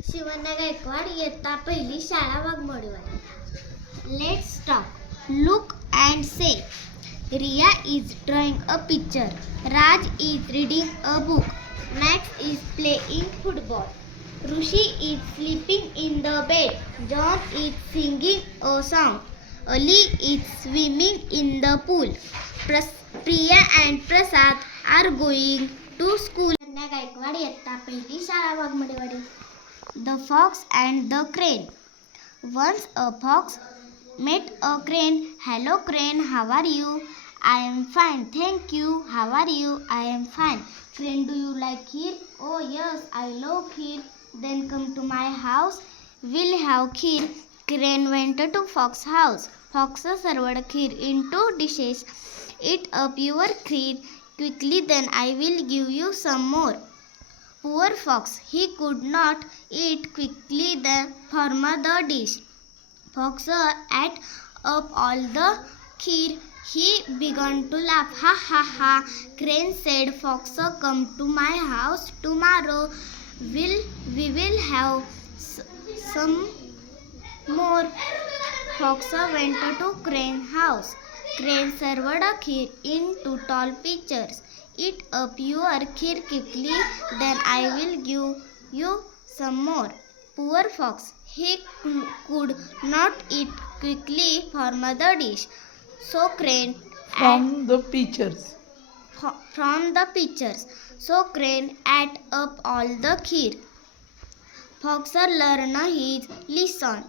शिवण्या गायकवाड इयत्ता पहिली शाळा वाघमोडीवर. Let stop look and say Riya is drawing a picture Raj is reading a book Max is playing football Rishi is sleeping in the bed John is singing a song Ali is swimming in the pool प्रस Priya and Prasad are going to school Gaikwad इयत्ता पहिली शाळा वाघमोडेवाडी The Fox and the Crane. Once a fox met a crane. Hello, crane, how are you? I am fine, thank you. How are you? I am fine. Crane, do you like kheer? Oh, yes, I love kheer. Then come to my house. We'll have kheer. Crane went to Fox house. Fox served kheer in two dishes. Eat up your kheer quickly, then I will give you some more. Poor fox, he could not eat quickly the from the dish. Fox ate up all the kheer. He began to laugh. Ha ha ha. Crane said, Fox, come to my house tomorrow. Will we will have some more. Fox went to Crane house. Crane served a kheer in two tall pitchers. Eat up your kheer quickly, then I will give you some more. Poor fox, he could not eat quickly from the dish. So Crane from the pictures. from the pitchers. So Crane ate up all the kheer. Fox learned his lesson.